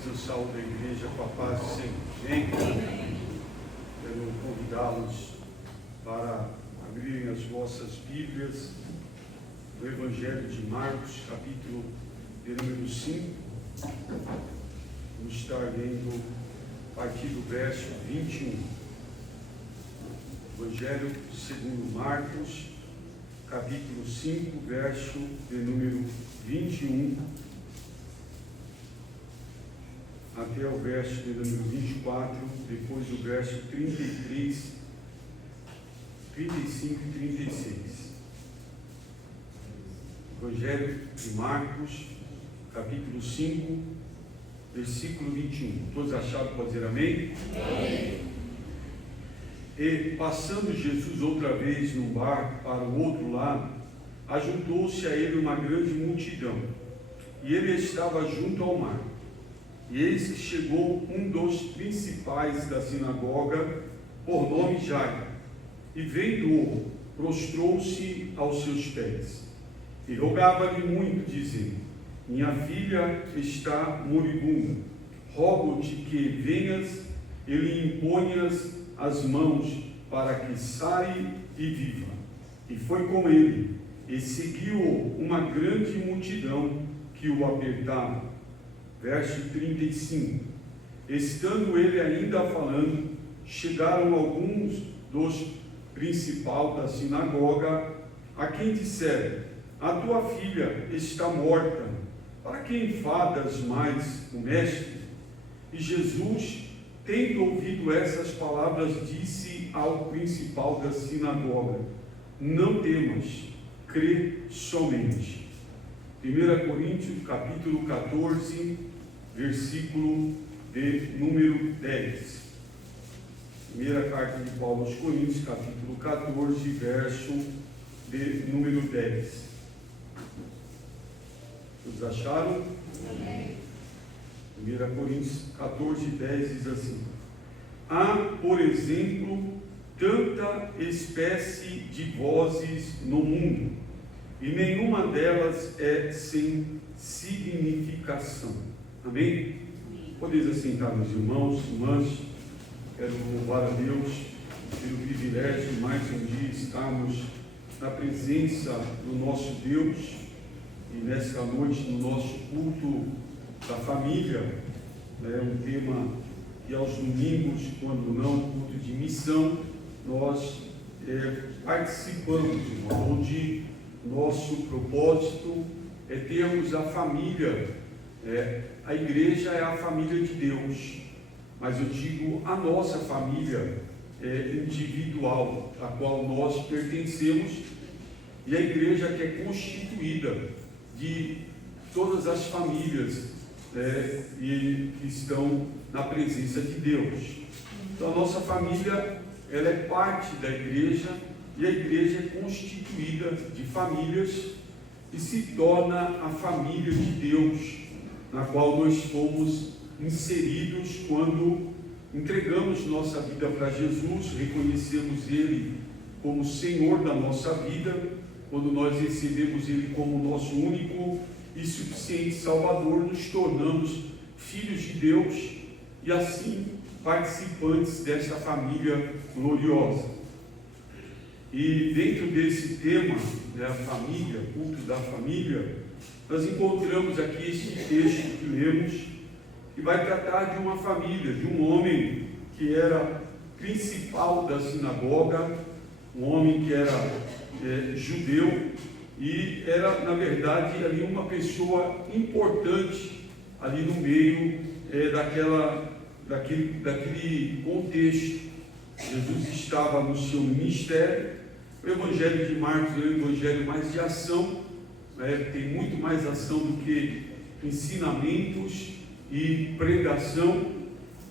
Vocês o saúdo da igreja com a paz do Senhor. Amém? Quero convidá-los para abrirem as vossas Bíblias no Evangelho de Marcos, capítulo de número 5. Vamos estar lendo a partir do verso 21. Evangelho segundo Marcos, capítulo 5, verso de número 21, até o verso de número 24, depois do verso 33, 35 e 36. Evangelho de Marcos, capítulo 5, versículo 21. Todos acharam? Pode dizer amém? Amém. E, passando Jesus outra vez no barco para o outro lado, ajuntou-se a ele uma grande multidão, e ele estava junto ao mar. E eis que chegou um dos principais da sinagoga, por nome Jairo, e vendo-o, prostrou-se aos seus pés, e rogava-lhe muito, dizendo: minha filha está moribunda, rogo-te que venhas e lhe imponhas as mãos para que saia e viva. E foi com ele, e seguiu-o uma grande multidão que o apertava. Verso 35. Estando ele ainda falando, chegaram alguns dos principais da sinagoga, a quem disseram: a tua filha está morta, para que enfadas mais o mestre? E Jesus, tendo ouvido essas palavras, disse ao principal da sinagoga: não temas, crê somente. 1 Coríntios, capítulo 14, versículo de número 10. Primeira carta de Paulo aos Coríntios, capítulo 14, verso de número 10. Vocês acharam? Amém. 1 Coríntios 14, 10 diz assim: há, por exemplo, tanta espécie de vozes no mundo, e nenhuma delas é sem significação. Amém? Podeis assentar, meus irmãos, irmãs. Quero louvar a Deus pelo privilégio de mais um dia estarmos na presença do nosso Deus, e nesta noite no nosso culto da família. É um tema que aos domingos, quando não culto de missão, nós participamos, onde nosso propósito é termos a família. A igreja é a família de Deus, mas eu digo a nossa família individual, a qual nós pertencemos, e a igreja que é constituída de todas as famílias e que estão na presença de Deus. Então a nossa família, ela é parte da igreja, e a igreja é constituída de famílias e se torna a família de Deus, na qual nós fomos inseridos quando entregamos nossa vida para Jesus, reconhecemos Ele como Senhor da nossa vida, quando nós recebemos Ele como nosso único e suficiente Salvador, nos tornamos filhos de Deus e assim participantes desta família gloriosa. E dentro desse tema, a família, culto da família, nós encontramos aqui este texto que lemos, que vai tratar de uma família, de um homem que era principal da sinagoga, um homem que era judeu, e era, na verdade, ali uma pessoa importante ali no meio daquele contexto. Jesus estava no seu ministério. O Evangelho de Marcos é um evangelho mais de ação, tem muito mais ação do que ensinamentos e pregação.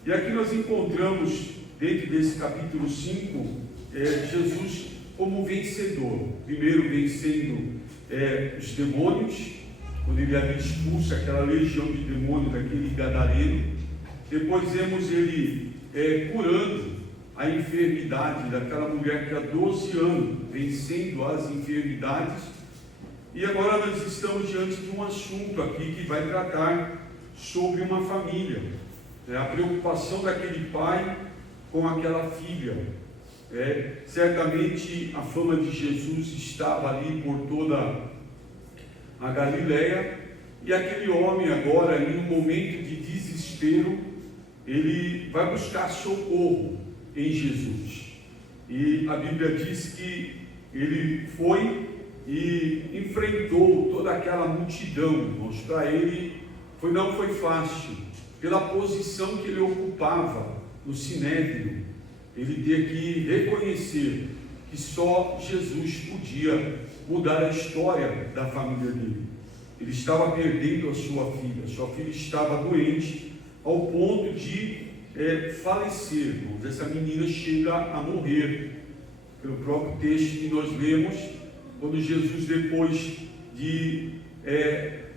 E aqui nós encontramos, dentro desse capítulo 5, Jesus como vencedor. Primeiro vencendo os demônios, quando ele havia expulso aquela legião de demônios daquele gadareno. Depois vemos ele curando a enfermidade daquela mulher que há 12 anos, vencendo as enfermidades. E agora nós estamos diante de um assunto aqui que vai tratar sobre uma família, a preocupação daquele pai com aquela filha. Certamente a fama de Jesus estava ali por toda a Galileia, e aquele homem agora, em um momento de desespero, ele vai buscar socorro em Jesus. E a Bíblia diz que ele foi e enfrentou toda aquela multidão, irmãos. Para ele não foi fácil, pela posição que ele ocupava no Sinédrio, ele ter que reconhecer que só Jesus podia mudar a história da família dele. Ele estava perdendo a sua filha estava doente ao ponto de falecer, irmãos. Essa menina chega a morrer, pelo próprio texto que nós lemos, quando Jesus, depois de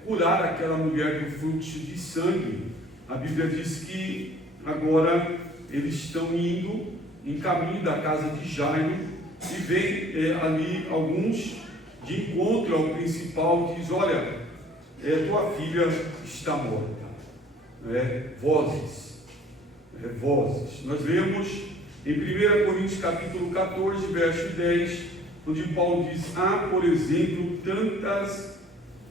curar aquela mulher do fluxo de sangue, a Bíblia diz que agora eles estão indo em caminho da casa de Jairo, e vem ali alguns de encontro ao principal, diz: olha, tua filha está morta. Vozes. Nós vemos em 1 Coríntios capítulo 14, verso 10, onde Paulo diz: há, por exemplo, tantas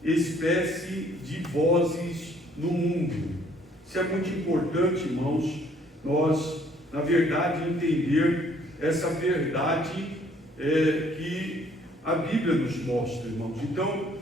espécies de vozes no mundo. Isso é muito importante, irmãos, nós, na verdade, entender essa verdade que a Bíblia nos mostra, irmãos. Então,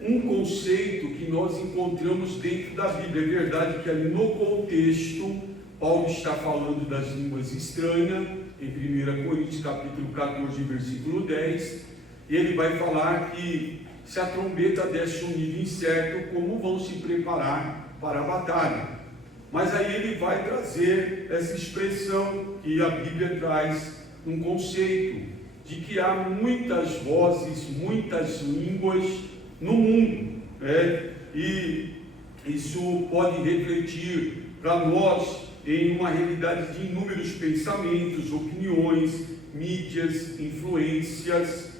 um conceito que nós encontramos dentro da Bíblia, é verdade que ali no contexto, Paulo está falando das línguas estranhas, em 1 Coríntios capítulo 14, versículo 10, e ele vai falar que se a trombeta desse um nível incerto, como vão se preparar para a batalha. Mas aí ele vai trazer essa expressão que a Bíblia traz, um conceito de que há muitas vozes, muitas línguas no mundo, e isso pode refletir para nós em uma realidade de inúmeros pensamentos, opiniões, mídias, influências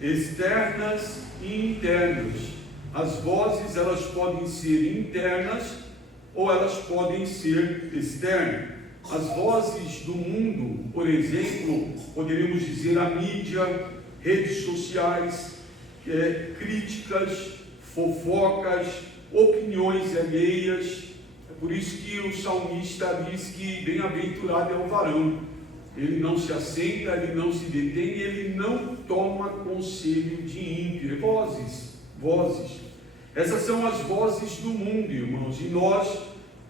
externas e internas. As vozes, elas podem ser internas ou elas podem ser externas. As vozes do mundo, por exemplo, poderíamos dizer a mídia, redes sociais, críticas, fofocas, opiniões alheias. É por isso que o salmista diz que bem-aventurado é o varão. Ele não se assenta, ele não se detém, ele não toma conselho de ímpio. Vozes. Essas são as vozes do mundo, irmãos, e nós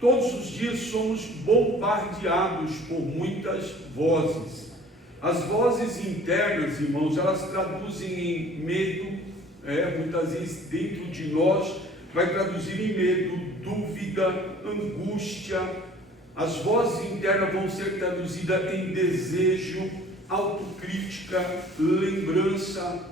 todos os dias somos bombardeados por muitas vozes. As vozes internas, irmãos, elas traduzem em medo, muitas vezes dentro de nós, vai traduzir em medo, dúvida, angústia. As vozes internas vão ser traduzidas em desejo, autocrítica, lembrança.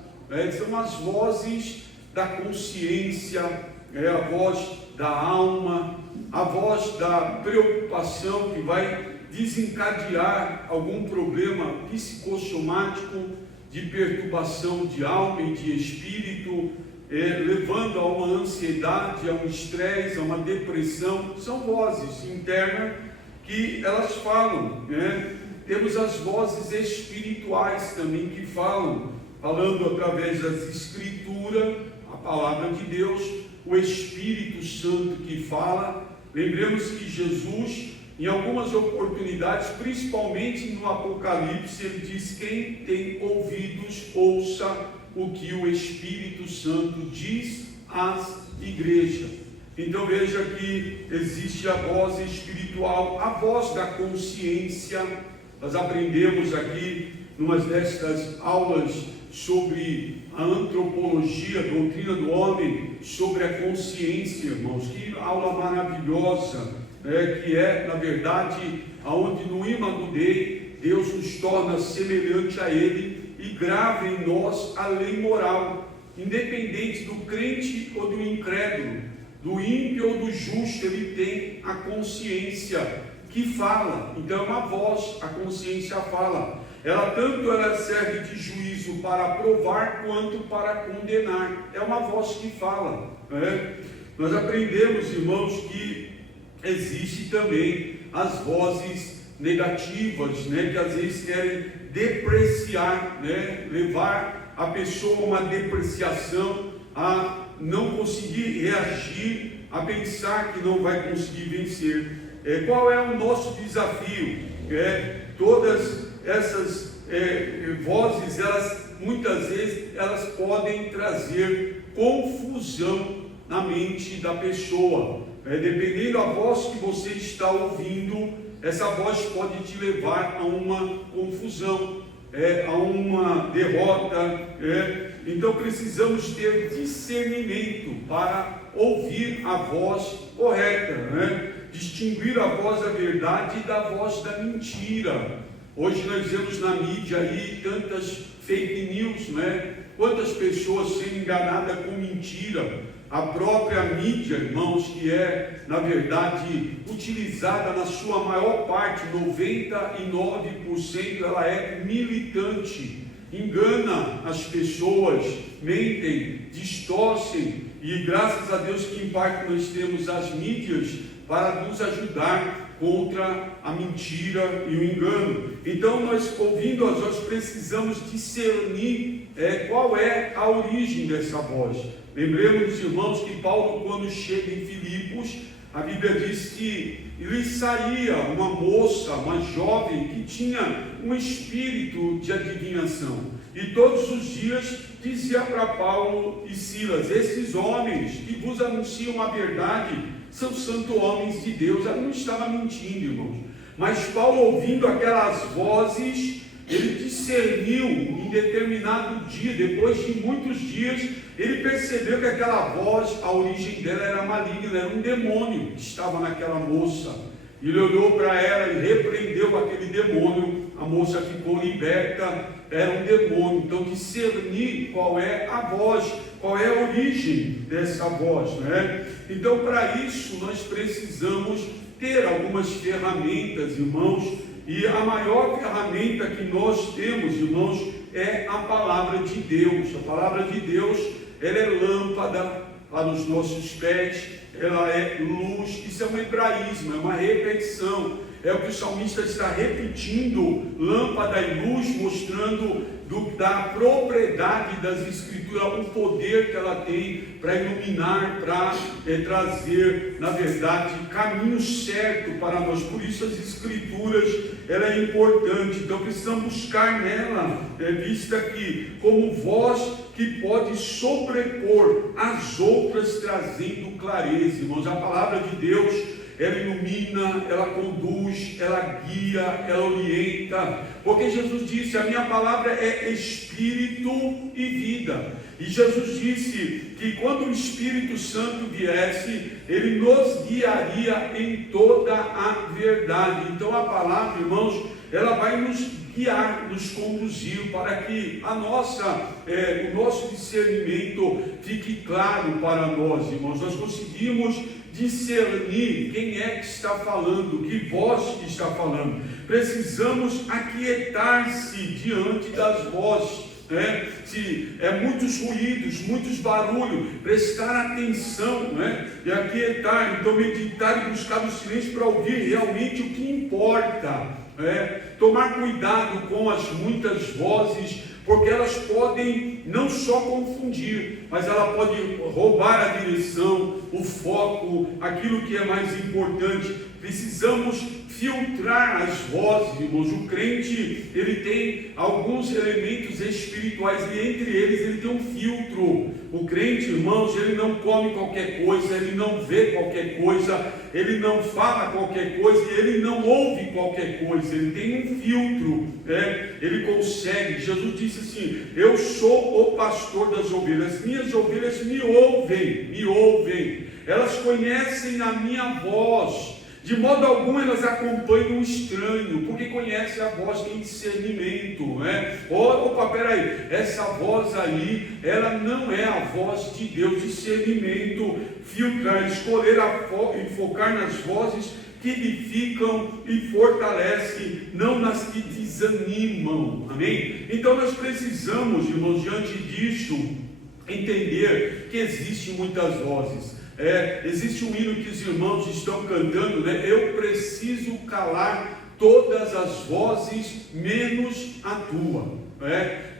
São as vozes da consciência, a voz da alma, a voz da preocupação que vai desencadear algum problema psicossomático de perturbação de alma e de espírito, levando a uma ansiedade, a um estresse, a uma depressão. São vozes internas que elas falam, Temos as vozes espirituais também que falam, falando através das Escrituras, a palavra de Deus, o Espírito Santo que fala. Lembremos que Jesus, em algumas oportunidades, principalmente no Apocalipse, ele diz: quem tem ouvidos, ouça o que o Espírito Santo diz às igrejas. Então veja que existe a voz espiritual, a voz da consciência. Nós aprendemos aqui, numa destas aulas sobre a antropologia, a doutrina do homem, sobre a consciência, irmãos. Que aula maravilhosa, que é, na verdade, aonde no Imago Dei, Deus nos torna semelhante a Ele e grava em nós a lei moral, independente do crente ou do incrédulo, do ímpio ou do justo. Ele tem a consciência que fala. Então é uma voz, a consciência fala. Ela serve de juízo para aprovar quanto para condenar. É uma voz que fala, nós aprendemos, irmãos, que existe também as vozes negativas, né, que às vezes querem depreciar, né, levar a pessoa a uma depreciação, a não conseguir reagir, a pensar que não vai conseguir vencer. Qual é o nosso desafio? Todas essas vozes, elas muitas vezes elas podem trazer confusão na mente da pessoa. Dependendo da voz que você está ouvindo, essa voz pode te levar a uma confusão, a uma derrota. Então precisamos ter discernimento para ouvir a voz correta, né? Distinguir a voz da verdade da voz da mentira. Hoje nós vemos na mídia aí tantas fake news, né? Quantas pessoas sendo enganadas com mentira. A própria mídia, irmãos, que é, na verdade, utilizada na sua maior parte, 99%, ela é militante, engana as pessoas, mentem, distorcem, e graças a Deus que em parte nós temos as mídias para nos ajudar contra a mentira e o engano. Então nós, ouvindo as vozes, precisamos discernir qual é a origem dessa voz. Lembremos, irmãos, que Paulo, quando chega em Filipos, a Bíblia diz que lhe saía uma moça, uma jovem, que tinha um espírito de adivinhação. E todos os dias dizia para Paulo e Silas: esses homens que vos anunciam a verdade são santos homens de Deus. Ela não estava mentindo, irmãos. Mas Paulo, ouvindo aquelas vozes, ele discerniu em determinado dia, depois de muitos dias, ele percebeu que aquela voz, a origem dela era maligna, era um demônio que estava naquela moça. Ele olhou para ela e repreendeu aquele demônio, a moça ficou liberta, era um demônio. Então discernir qual é a voz, qual é a origem dessa voz, né? Então para isso nós precisamos ter algumas ferramentas, irmãos, e a maior ferramenta que nós temos, irmãos, é a palavra de Deus. A palavra de Deus, ela é lâmpada para os nossos pés, ela é luz. Isso é um hebraísmo, é uma repetição, é o que o salmista está repetindo, lâmpada e luz, mostrando da propriedade das Escrituras, o poder que ela tem para iluminar, para trazer, na verdade, caminho certo para nós. Por isso as Escrituras, ela é importante. Então precisamos buscar nela, vista que como voz que pode sobrepor as outras, trazendo clareza, irmãos. A palavra de Deus, ela ilumina, ela conduz, ela guia, ela orienta, porque Jesus disse: a minha palavra é espírito e vida. E Jesus disse que quando o Espírito Santo viesse, ele nos guiaria em toda a verdade. Então a palavra, irmãos, ela vai nos guiar, nos conduzir para que o nosso discernimento fique claro para nós, irmãos. Nós conseguimos discernir quem é que está falando, que voz que está falando. Precisamos aquietar-se diante das vozes, né? Se muitos ruídos, muitos barulhos, prestar atenção, né? E aquietar, então meditar e buscar o silêncio para ouvir realmente o que importa, né? Tomar cuidado com as muitas vozes, porque elas podem não só confundir, mas ela pode roubar a direção, o foco, aquilo que é mais importante. Precisamos filtrar as vozes, irmãos. O crente, ele tem alguns elementos espirituais e entre eles ele tem um filtro. O crente, irmãos, ele não come qualquer coisa, ele não vê qualquer coisa, ele não fala qualquer coisa e ele não ouve qualquer coisa. Ele tem um filtro, ele consegue. Jesus disse assim: eu sou o pastor das ovelhas, minhas ovelhas me ouvem, elas conhecem a minha voz. De modo algum elas acompanham o estranho, porque conhecem a voz, tem discernimento, né? Opa, peraí, essa voz aí, ela não é a voz de Deus. Discernimento, filtrar, escolher e focar nas vozes que edificam e fortalecem, não nas que desanimam, amém? Então nós precisamos, irmãos, diante disso, entender que existem muitas vozes. Existe um hino que os irmãos estão cantando, né? Eu preciso calar todas as vozes, menos a tua.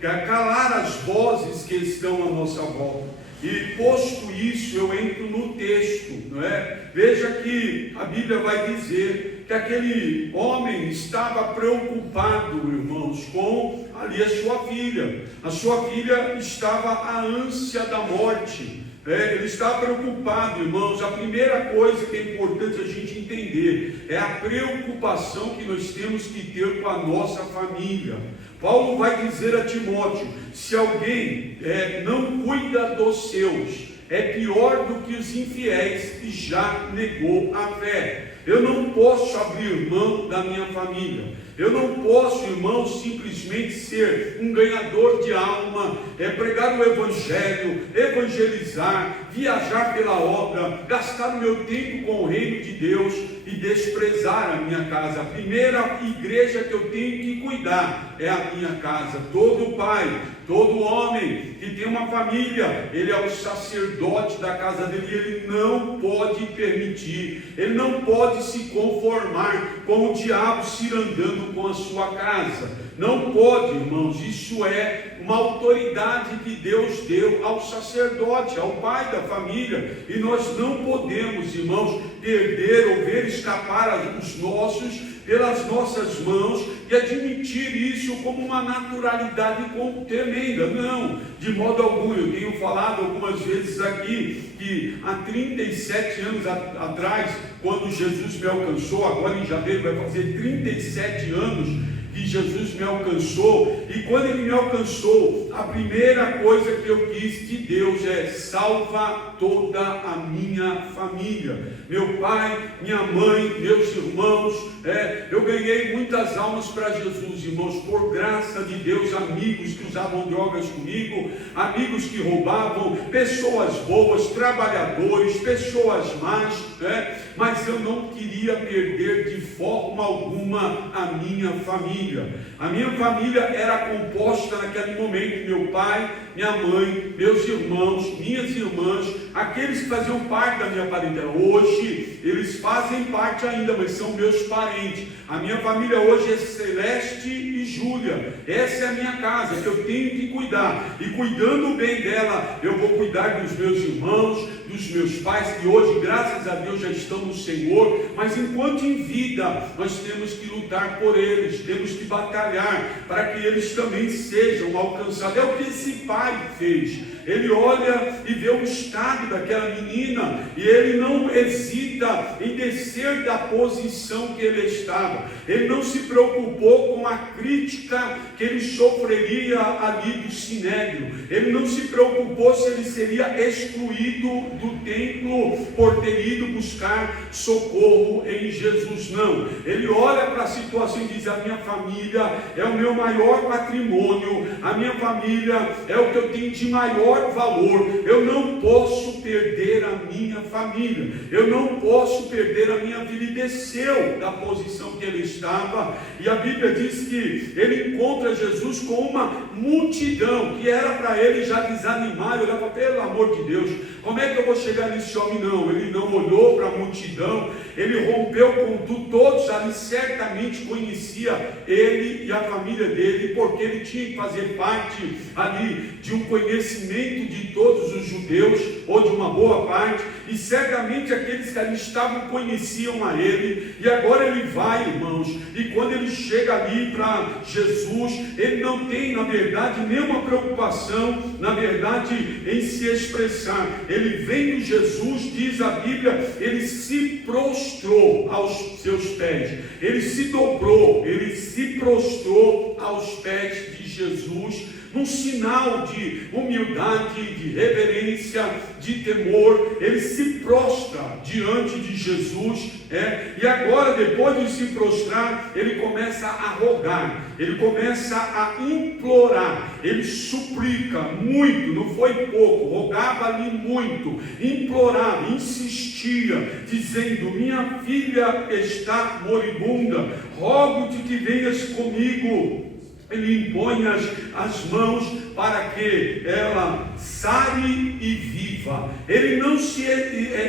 Calar as vozes que estão à nossa volta. E posto isso, eu entro no texto, não é? Veja que a Bíblia vai dizer que aquele homem estava preocupado, irmãos, com ali a sua filha. A sua filha estava à ânsia da morte. Ele está preocupado, irmãos. A primeira coisa que é importante a gente entender é a preocupação que nós temos que ter com a nossa família. Paulo vai dizer a Timóteo: se alguém não cuida dos seus, é pior do que os infiéis que já negou a fé. Eu não posso abrir mão da minha família. Eu não posso, irmão, simplesmente ser um ganhador de alma, pregar o Evangelho, evangelizar, viajar pela obra, gastar o meu tempo com o reino de Deus e desprezar a minha casa. A primeira igreja que eu tenho que cuidar é a minha casa. Todo pai, todo homem que tem uma família, ele é o sacerdote da casa dele, ele não pode permitir, ele não pode se conformar com o diabo cirandando com a sua casa. Não pode, irmãos. Isso é uma autoridade que Deus deu ao sacerdote, ao pai da família, e nós não podemos, irmãos, perder ou ver escapar os nossos pelas nossas mãos e admitir isso como uma naturalidade tremenda. Não, de modo algum. Eu tenho falado algumas vezes aqui que há 37 anos atrás, quando Jesus me alcançou, agora em janeiro vai fazer 37 anos que Jesus me alcançou, e quando Ele me alcançou, a primeira coisa que eu quis de Deus é: salva toda a minha família, meu pai, minha mãe, meus irmãos. Eu ganhei muitas almas para Jesus, irmãos, por graça de Deus, amigos que usavam drogas comigo, amigos que roubavam, pessoas boas, trabalhadores, pessoas más, mas eu não queria perder de forma alguma a minha família. A minha família era composta naquele momento: meu pai, minha mãe, meus irmãos, minhas irmãs, aqueles que faziam parte da minha parentela. Hoje eles fazem parte ainda, mas são meus parentes. A minha família hoje é Celeste e Júlia. Essa é a minha casa que eu tenho que cuidar, e cuidando bem dela, eu vou cuidar dos meus irmãos, dos meus pais, que hoje, graças a Deus, já estão no Senhor, mas enquanto em vida, nós temos que lutar por eles, temos que batalhar para que eles também sejam alcançados. É o que esse pai fez. Ele olha e vê o estado daquela menina, e ele não hesita em descer da posição que ele estava. Ele não se preocupou com a crítica que ele sofreria ali do sinédrio. Ele não se preocupou se ele seria excluído do templo por ter ido buscar socorro em Jesus. Não. Ele olha para a situação e diz: a minha família é o meu maior patrimônio, a minha família é o que eu tenho de maior valor. Eu não posso perder a minha família, eu não posso perder a minha vida. E desceu da posição que ele estava, e a Bíblia diz que ele encontra Jesus com uma multidão, que era para ele já desanimar. Eu olhava: pelo amor de Deus, como é que eu vou chegar nesse homem? Não, ele não olhou para a multidão, ele rompeu com tudo. Todos ali certamente conhecia ele e a família dele, porque ele tinha que fazer parte ali de um conhecimento de todos os judeus, ou de uma boa parte, e certamente aqueles que ali estavam conheciam a ele. E agora ele vai, irmãos, e quando ele chega ali para Jesus, ele não tem, na verdade, nenhuma preocupação, na verdade, em se expressar. Ele vem de Jesus, diz a Bíblia, ele se prostrou aos seus pés, ele se dobrou, ele se prostrou aos pés de Jesus, num sinal de humildade, de reverência, de temor. Ele se prostra diante de Jesus, e agora, depois de se prostrar, ele começa a rogar, ele começa a implorar, ele suplica muito, não foi pouco, rogava ali muito, implorava, insistia, dizendo: minha filha está moribunda, rogo-te que venhas comigo. Ele impõe as mãos para que ela sare e viva. Ele não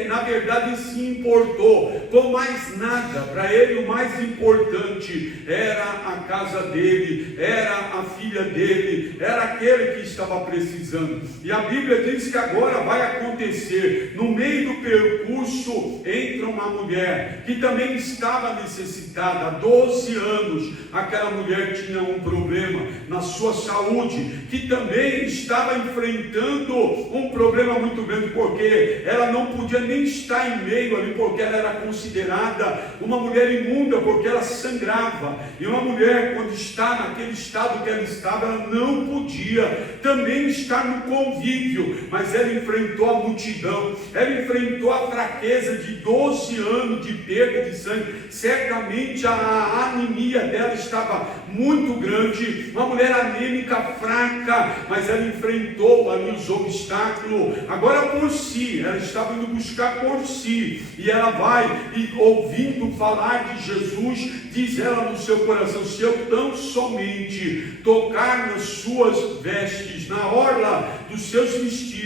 na verdade se importou com mais nada. Para ele o mais importante era a casa dele, era a filha dele, era aquele que estava precisando. E a Bíblia diz que agora vai acontecer, no meio do percurso entra uma mulher que também estava necessitada. Há 12 anos aquela mulher tinha um problema na sua saúde, que também estava enfrentando um problema muito grande, porque ela não podia nem estar em meio ali, porque ela era considerada uma mulher imunda, porque ela sangrava. E uma mulher, quando está naquele estado que ela estava, ela não podia também estar no convívio, mas ela enfrentou a multidão, ela enfrentou a fraqueza de 12 anos de perda de sangue. Certamente a anemia dela estava muito grande, uma mulher anêmica, fraca, mas ela enfrentou ali os obstáculos. Agora por si, ela estava indo buscar por si, e ela vai, e ouvindo falar de Jesus, diz ela no seu coração: se eu tão somente tocar nas suas vestes, na orla dos seus vestidos,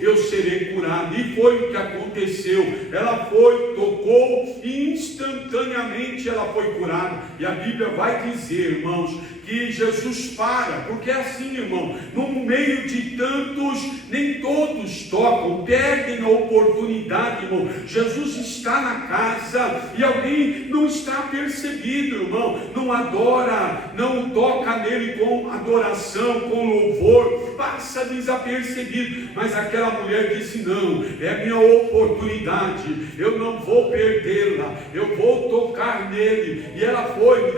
eu serei curado. E foi o que aconteceu. Ela foi, tocou, e instantaneamente ela foi curada. E a Bíblia vai dizer, irmãos, que Jesus para, porque é assim, irmão, no meio de tantos, nem todos tocam, perdem a oportunidade, irmão. Jesus está na casa e alguém não está percebido, irmão, não adora, não toca nele com adoração, com louvor, passa desapercebido. Mas aquela mulher disse: não, é a minha oportunidade, eu não vou perdê-la, eu vou tocar nele. E ela foi: me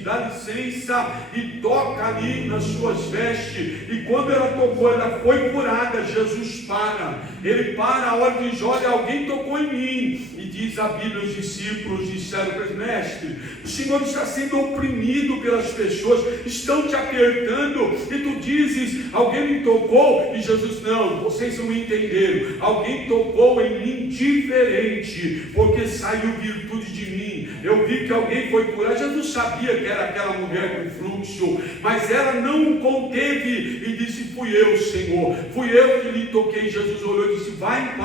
dá licença, e toca ali nas suas vestes. E quando ela tocou, ela foi curada. Jesus para, ele para, a hora de olha, alguém tocou em mim. E diz a Bíblia, os discípulos disseram para ele: mestre, o Senhor está sendo oprimido pelas pessoas, estão te apertando, e tu dizes: alguém me tocou. E Jesus: não, vocês não entenderam, alguém tocou em mim diferente, porque saiu virtude de mim. Eu vi que alguém foi curado. Jesus sabia que era aquela mulher com fluxo, mas ela não conteve e disse: fui eu, Senhor, fui eu que lhe toquei. Jesus olhou e disse: vai em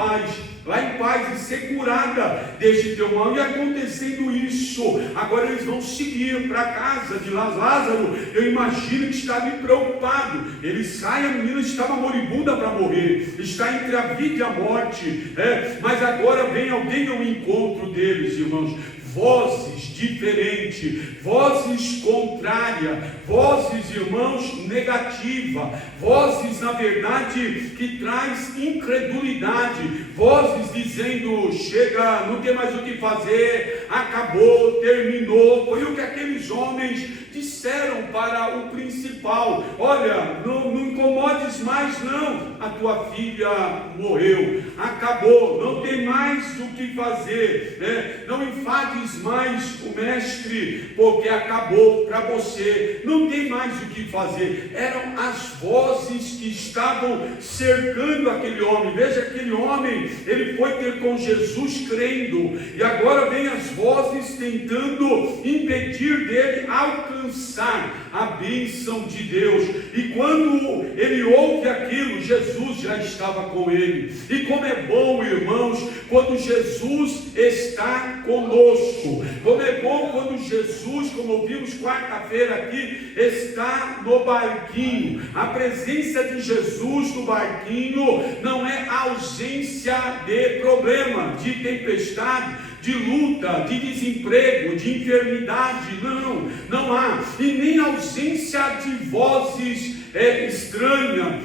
paz e ser curada deste teu mal. E acontecendo isso, agora eles vão seguir para a casa de Lázaro. Eu imagino que está ali preocupado. Ele sai, a menina estava moribunda para morrer, está entre a vida e a morte, mas agora vem alguém ao encontro deles, irmãos. Vozes diferentes, vozes contrárias, vozes, irmãos, negativa, vozes, na verdade, que traz incredulidade, vozes dizendo: chega, não tem mais o que fazer, acabou, terminou. Foi o que aqueles homens disseram para o principal: olha, não incomodes mais não, a tua filha morreu, acabou, não tem mais o que fazer, não enfades mais o mestre, porque acabou para você, não tem mais o que fazer. Eram as vozes que estavam cercando aquele homem. Veja, aquele homem, ele foi ter com Jesus crendo, e agora vem as vozes tentando impedir dele alcançar a bênção de Deus. E quando ele ouve aquilo, Jesus já estava com ele. E como é bom, irmãos, quando Jesus está conosco. Como é bom quando Jesus, como ouvimos quarta-feira aqui, está no barquinho. A presença de Jesus no barquinho não é ausência de problema, de tempestade, de luta, de desemprego, de enfermidade. Não há. E nem ausência de vozes estranha,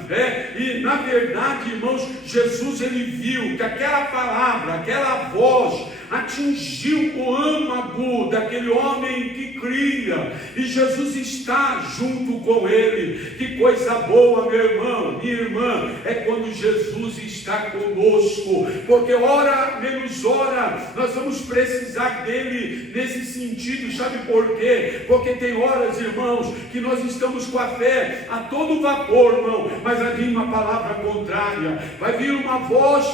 e na verdade, irmãos, Jesus, ele viu que aquela palavra, aquela voz atingiu o âmago daquele homem que cria, e Jesus está junto com ele. Que coisa boa, meu irmão, minha irmã, é quando Jesus está conosco, porque hora menos hora nós vamos precisar dele nesse sentido. Sabe por quê? Porque tem horas, irmãos, que nós estamos com a fé a todo vapor, irmão, mas vai vir uma palavra contrária, vai vir uma voz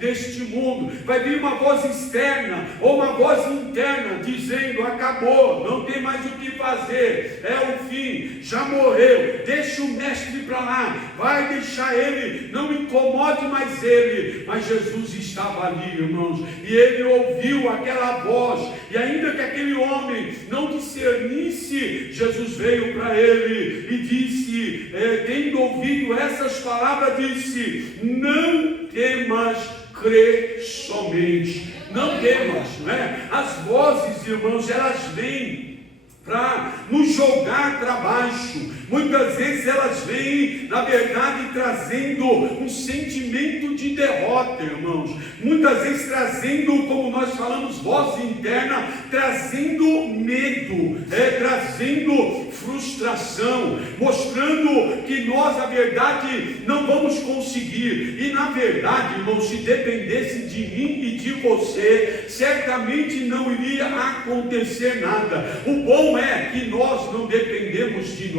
deste mundo, vai vir uma voz externa ou uma voz interna interna, dizendo: acabou, não tem mais o que fazer, é o fim, já morreu, deixa o mestre para lá, vai deixar ele, não incomode mais ele. Mas Jesus estava ali, irmãos, e ele ouviu aquela voz, e ainda que aquele homem não discernisse, Jesus veio para ele e disse, tendo ouvido essas palavras, disse: não temas, crê somente. Não temas, né? As vozes, irmãos, elas vêm para nos jogar para baixo. Muitas vezes elas vêm, na verdade, trazendo um sentimento de derrota, irmãos. Muitas vezes trazendo, como nós falamos, voz interna, trazendo medo, trazendo frustração, mostrando que nós, na verdade, não vamos conseguir. E na verdade, irmãos, se dependesse de mim e de você, certamente não iria acontecer nada. O bom é que nós não dependemos de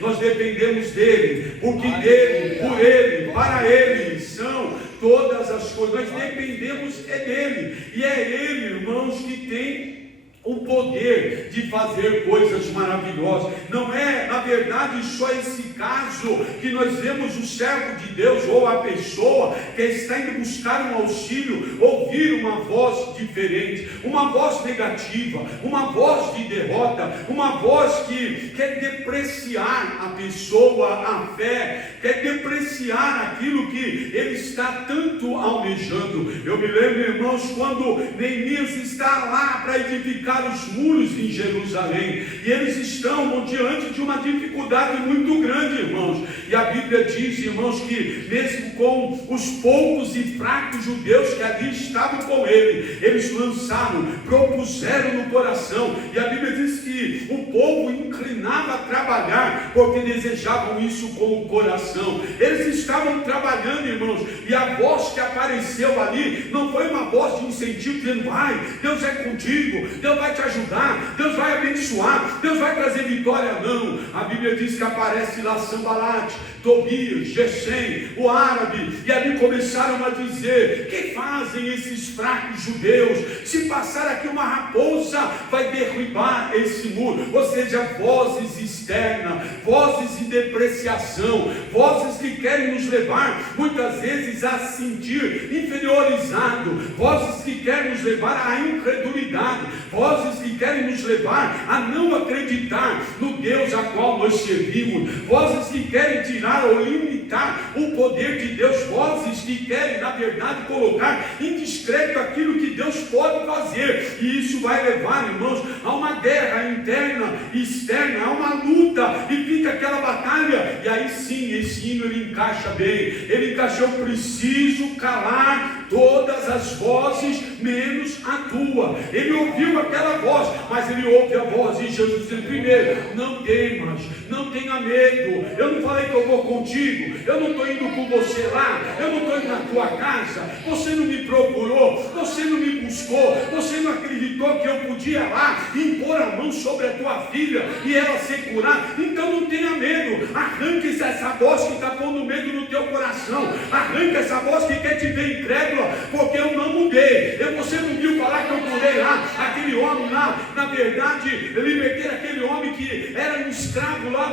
nós dependemos dele, porque dele, por ele, para ele são todas as coisas. Nós dependemos dele, e é ele, irmãos, que tem o poder de fazer coisas maravilhosas. Não é, na verdade, só esse caso que nós vemos o servo de Deus ou a pessoa que está indo buscar um auxílio, ouvir uma voz diferente, uma voz negativa, uma voz de derrota, uma voz que quer depreciar a pessoa, a fé, quer depreciar aquilo que ele está tanto almejando. Eu me lembro, irmãos, quando Neemias está lá para edificar os muros em Jerusalém, e eles estão diante de uma dificuldade muito grande, irmãos, e a Bíblia diz, irmãos, que mesmo com os poucos e fracos judeus que ali estavam com ele, eles lançaram, propuseram no coração, e a Bíblia diz que o povo inclinava a trabalhar, porque desejavam isso com o coração. Eles estavam trabalhando, irmãos, e a voz que apareceu ali não foi uma voz de incentivo dizendo: vai, Deus é contigo, Deus vai te ajudar, Deus vai abençoar, Deus vai trazer vitória. Não, a Bíblia diz que aparece lá Sambalate, Tobias, Gesem, o árabe, e ali começaram a dizer: que fazem esses fracos judeus? Se passar aqui uma raposa, vai derrubar esse muro. Ou seja, vozes externas, vozes de depreciação, vozes que querem nos levar muitas vezes a sentir inferiorizado, vozes que querem nos levar à incredulidade, vozes que querem nos levar a não acreditar no Deus a qual nós servimos, vozes que querem tirar ou limitar o poder de Deus, vozes que querem, na verdade, colocar em descrédito aquilo que Deus pode fazer, e isso vai levar, irmãos, a uma guerra interna e externa, a uma luta, e fica aquela batalha. E aí sim, esse hino ele encaixa bem, ele encaixa: eu preciso calar todas as vozes menos a tua. Ele ouviu aquela voz, mas ele ouve a voz de Jesus dizendo: primeiro, não temas, não tenha medo, eu não falei que eu vou contigo, eu não estou indo com você lá, eu não estou indo na tua casa, você não me procurou, você não me buscou, você não acreditou que eu podia lá impor a mão sobre a tua filha e ela ser curada. Então não tenha medo, arranque essa voz que está pondo medo no teu coração, arranque essa voz que quer te ver incrédula, porque eu não mudei. Você não viu falar que eu curei lá aquele homem lá, na verdade eu libertei aquele homem que era um escravo lá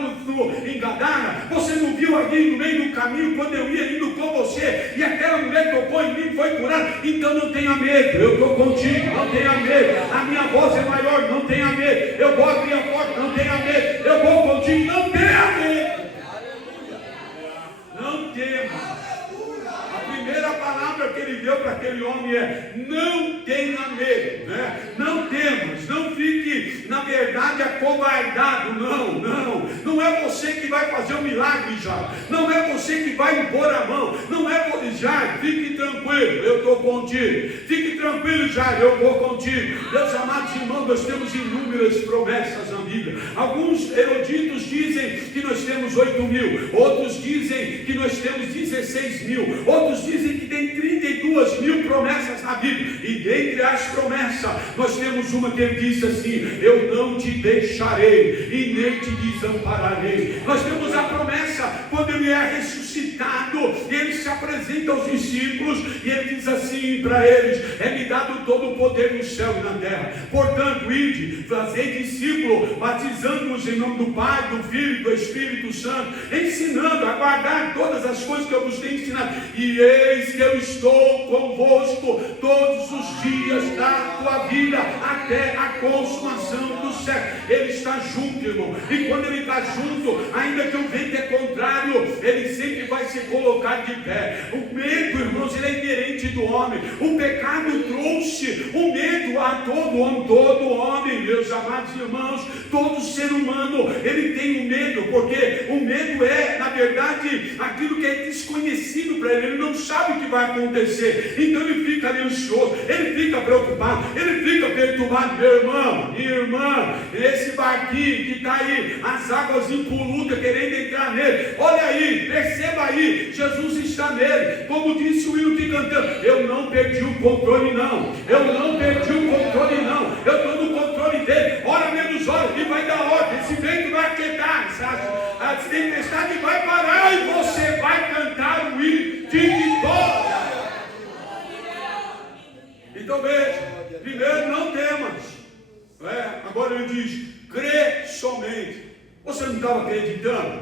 em Gadara? Você não viu ali no meio do caminho, quando eu ia indo com você, e aquela mulher tocou em mim e foi curada? Então não tenha medo, eu estou contigo, não tenha medo, a minha voz é maior, não tenha medo, eu vou abrir a porta, não tenha medo, eu vou contigo, não tenha medo, não tema. A primeira palavra que ele deu para aquele homem é: não tenha medo, né? Não temas, não fique, na verdade, acovardado. Não é você que vai fazer o milagre, já. Não é você que vai impor a mão. Não é você, já. Fique tranquilo, eu estou contigo. Fique tranquilo, já, eu vou contigo. Meus amados irmãos, nós temos inúmeras promessas na Bíblia. Alguns eruditos dizem que nós temos 8.000, outros dizem que nós temos 16.000, outros dizem que tem 32.000 promessas na Bíblia, e dentre as promessas nós temos uma que ele diz assim: eu não te deixarei e nem te desampararei. Nós temos a promessa quando ele é ressuscitado, ressuscitado, e ele se apresenta aos discípulos, e ele diz assim para eles: é-me dado todo o poder no céu e na terra, portanto, ide, fazei discípulo, batizando-os em nome do Pai, do Filho e do Espírito Santo, ensinando a guardar todas as coisas que eu vos tenho ensinado, e eis que eu estou convosco todos os dias da tua vida, até a consumação do século. Ele está junto, irmão, e quando ele está junto, ainda que o vento é contrário, ele sempre vai se colocar de pé. O medo, irmãos, ele é inerente do homem. O pecado trouxe o medo a todo homem, meus amados irmãos. Todo ser humano, ele tem o medo, porque o medo é, na verdade, aquilo que é desconhecido para ele. Ele não sabe o que vai acontecer, então ele fica ansioso, ele fica preocupado, ele fica perturbado. Meu irmão, minha irmã, esse barquinho que está aí, as águas impolutas querendo entrar nele, olha aí, perceba aí, Jesus está nele, como disse o hino que cantamos: eu não perdi o controle não, eu não perdi o controle não, eu estou no controle dele. Ora menos hora, e vai dar ordem, esse vento vai aquietar, a tempestade vai parar, e você vai cantar o hino de vitória. Então veja, primeiro, não temas. Agora ele diz: crê somente. Você não estava acreditando?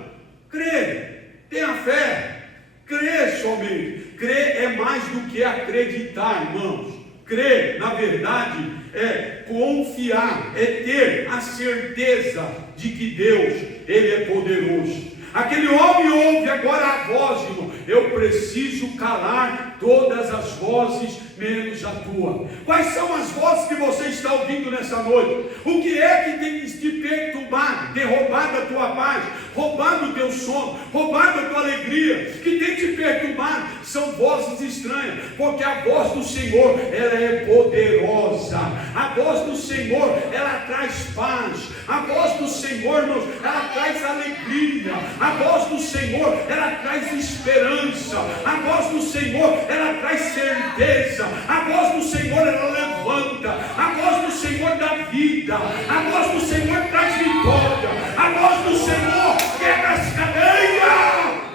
Crê, tenha fé, crê somente. Crer é mais do que acreditar, irmãos. Crer, na verdade, é confiar, é ter a certeza de que Deus, Ele é poderoso. Aquele homem ouve agora a voz, irmão: eu preciso calar todas as vozes, menos a tua. Quais são as vozes que você está ouvindo nessa noite? O que é que tem te perturbado, ter roubado a tua paz, roubado o teu sono, roubado a tua alegria, que tem te perturbado? São vozes estranhas, porque a voz do Senhor, ela é poderosa. A voz do Senhor, ela traz paz. A voz do Senhor, irmãos, ela traz alegria. A voz do Senhor, ela traz esperança. A voz do Senhor, ela traz certeza. A voz do Senhor, ela levanta. A voz do Senhor dá vida. A voz do Senhor traz vitória. A voz do Senhor quebra as cadeias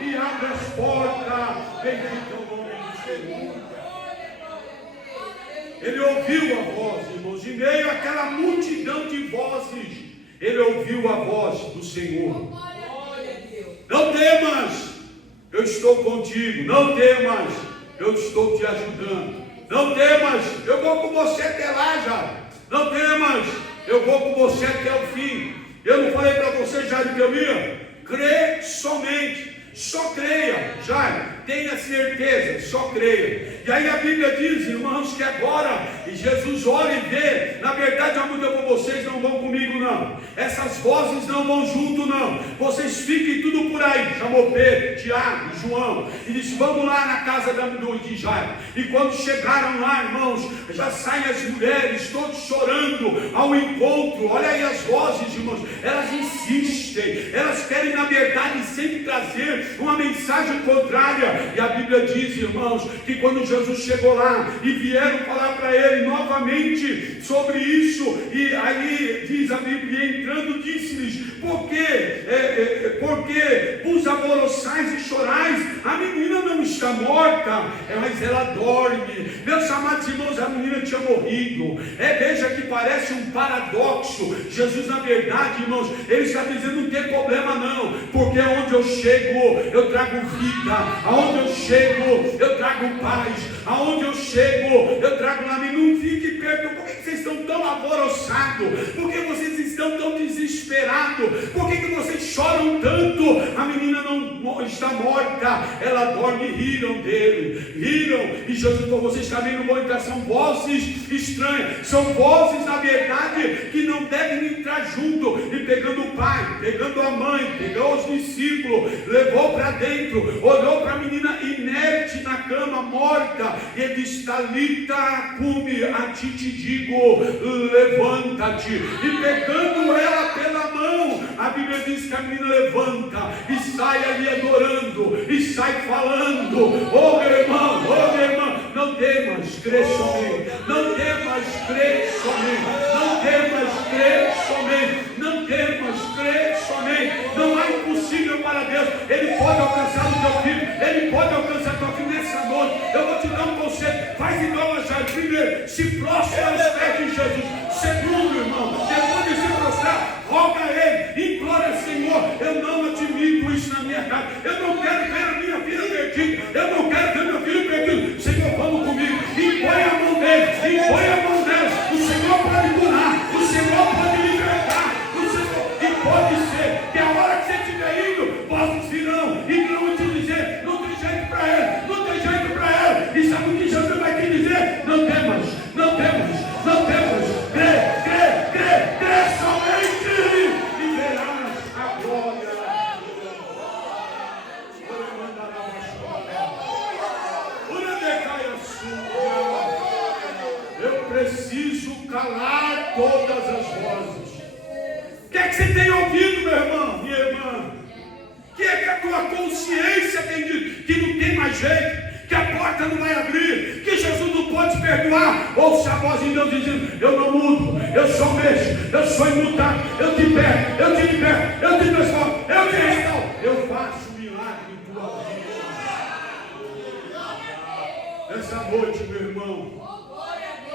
e abre as portas. Bendito é o nome do Senhor. Ele ouviu a voz, irmãos, em meio àquela multidão de vozes. Ele ouviu a voz do Senhor. Não temas, eu estou contigo. Não temas, eu estou te ajudando. Não temas, eu vou com você até lá, já. Não temas, eu vou com você até o fim. Eu não falei para você, Jairo, que eu ia? Crê somente. Só creia, Jairo, tenha certeza, só creia. E aí a Bíblia diz, irmãos, que agora Jesus olha e vê. Na verdade, eu com vocês, não vão comigo não. Essas vozes não vão junto não. Vocês fiquem tudo por aí. Chamou Pedro, Tiago, João, e disse: vamos lá na casa de Jairo. E quando chegaram lá, irmãos, já saem as mulheres, todos chorando ao encontro. Olha aí as vozes, irmãos, elas insistem, elas querem na verdade sempre trazer uma mensagem contrária. E a Bíblia diz, irmãos, que quando Jesus chegou lá e vieram falar para ele novamente sobre isso, e aí diz a Bíblia, entrando, disse-lhes: porque vos alvoroçais e chorais? A menina não está morta, mas ela dorme. Meus amados irmãos, a menina tinha morrido. Veja que parece um paradoxo. Jesus, na verdade, irmãos, ele está dizendo: não tem problema não, porque onde eu chego, eu trago vida. Aonde eu chego, eu trago paz. Aonde eu chego, eu trago lá. Não fique perto. Por que vocês estão tão alvoroçados? Por que vocês estão tão desesperados? Por que vocês choram tanto? A menina não está morta, ela dorme. Riram dele, riram. E Jesus falou: vocês também não vão entrar. São vozes estranhas, são vozes, na verdade, que não devem entrar junto. E pegando o pai, pegando a mãe, pegou os discípulos, levou para dentro, olhou para a menina inerte na cama, morta, e ele disse: Talita cumi, a ti te digo, levanta-te. E pegando ela pela mão, a Bíblia diz que a menina levanta e sai ali adorando, e sai falando. Oh meu irmão, oh minha irmã, não temas, crê somente. Não temas, crê somente. Não temas, crê somente. Não temas, crê somente. Não há impossível impossível para Deus. Ele pode alcançar o teu filho, Ele pode alcançar o teu filho nessa noite. Eu vou te dar um conselho, faz igual a Jairo. Primeiro, se prostra aos pés de Jesus. Segundo, irmão, depois de se prostrar, roga a Ele, implora, Senhor, eu não admito isso na minha casa, eu não quero ver a minha filha perdida, eu não quero ver meu filho perdido. Senhor, vamos comigo, impõe a mão dele, impõe a mão dela. O Senhor pode curar, o Senhor pode libertar, o Senhor, e pode ser que a hora que você estiver indo, vozes virão e vão te dizer, não tem jeito para ele, não tem jeito para ela. E sabe o que Jesus vai te dizer? Não temos, não temos, não temos. Crê somente e verás a glória. Eu preciso calar todas as vozes. O que é que você tem ouvido, meu irmão, minha irmã? O que é que a tua consciência tem dito? Que não tem mais jeito, que a porta não vai abrir, que Jesus não pode te perdoar. Ouça a voz de Deus dizendo: eu não mudo, eu só mexo, eu sou imutável, eu te pego, eu te liberto, eu te transformo, eu te restauro, eu faço milagre em tua vida. Essa noite, meu irmão,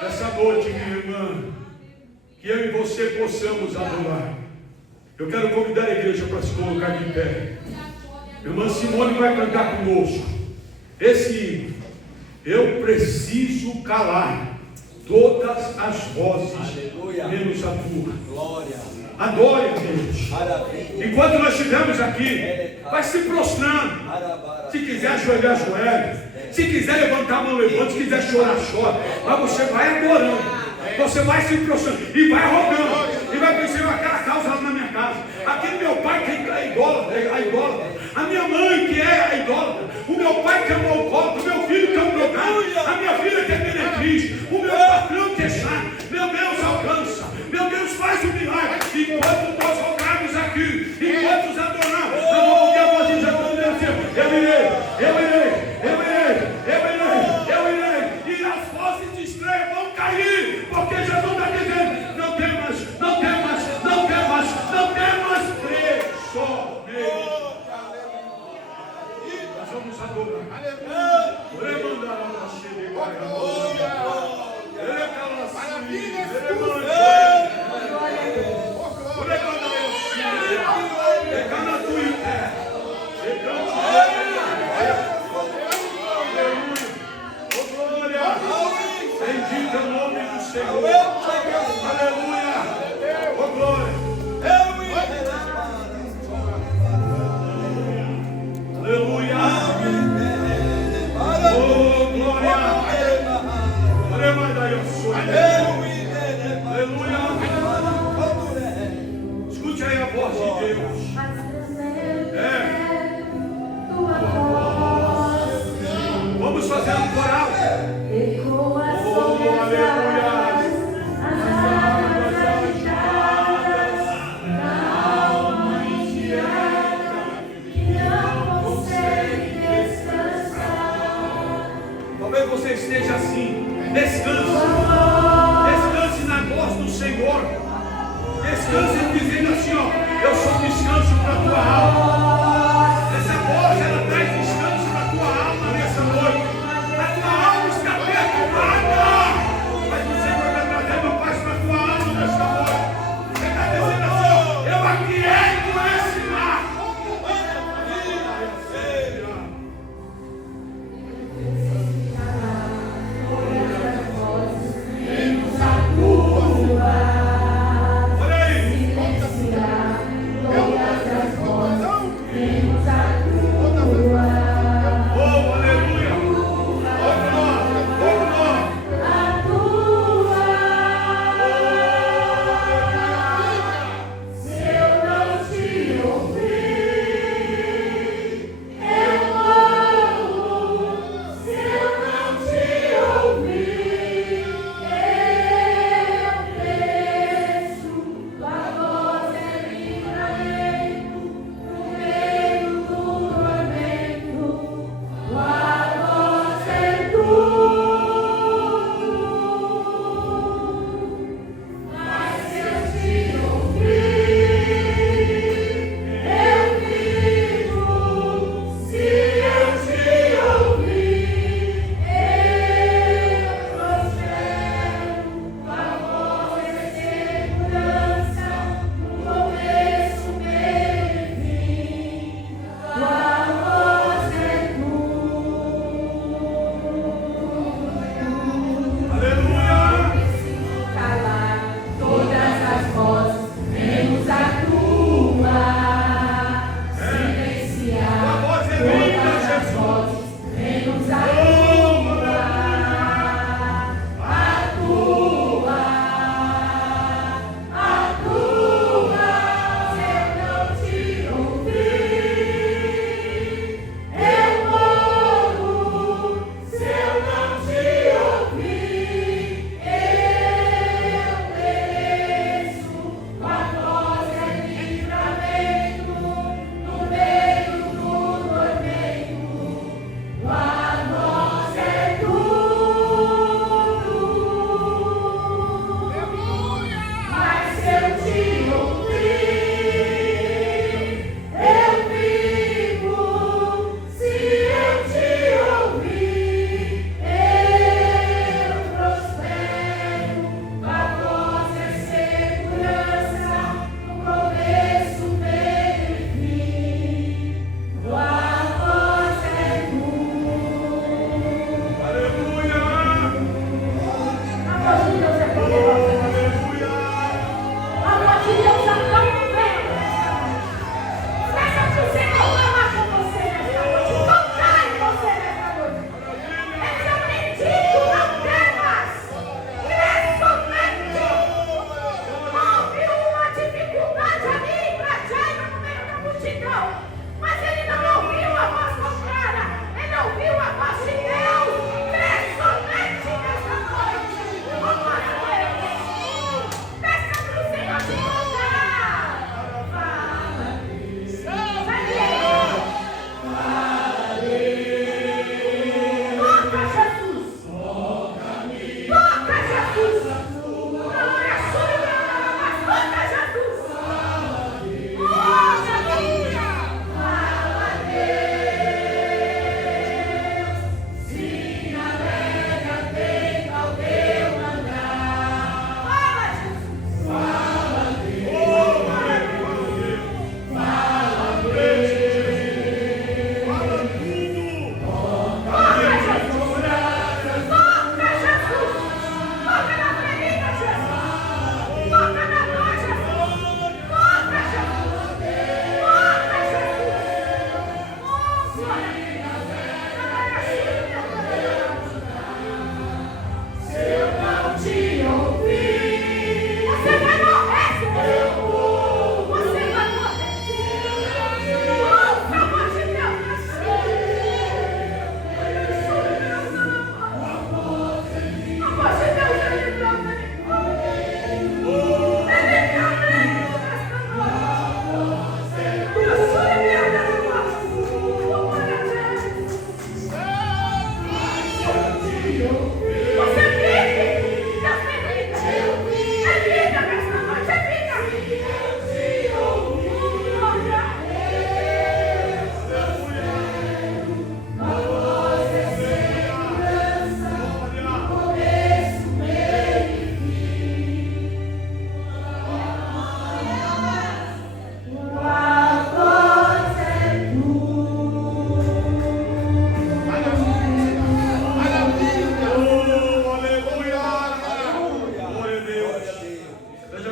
essa noite, minha irmã, que eu e você possamos adorar. Eu quero convidar a igreja para se colocar de pé. Irmã Simone vai cantar conosco esse hino. Eu preciso calar todas as vozes, aleluia, menos a tua. Glória. Adore a Deus. Maravilha. Enquanto nós estivermos aqui, vai se prostrando. Se quiser ajoelhar, ajoelha. Se quiser levantar a mão, levanta. Se quiser chorar, chora. Mas você vai adorando. Você vai se prostrando e vai rogando. E vai pensando aquela causa lá na minha casa. Aquele meu pai que é idólatra. A minha mãe que é a idólatra. O meu pai que é um alcoólatra. O meu filho que é um drogado. A minha filha que é meretriz. O meu patrão que é chato. Meu Deus, alcança. Meu Deus, faz um milagre. Enquanto nós rogarmos aqui, enquanto nos adorarmos, nós vamos ouvir a voz de Jesus. Eu irei. E as vozes de estreia vão cair. Porque Jesus está dizendo: não temas, não temas, não temas, não temas. Crê somente. Nós vamos adorar. Aleluia.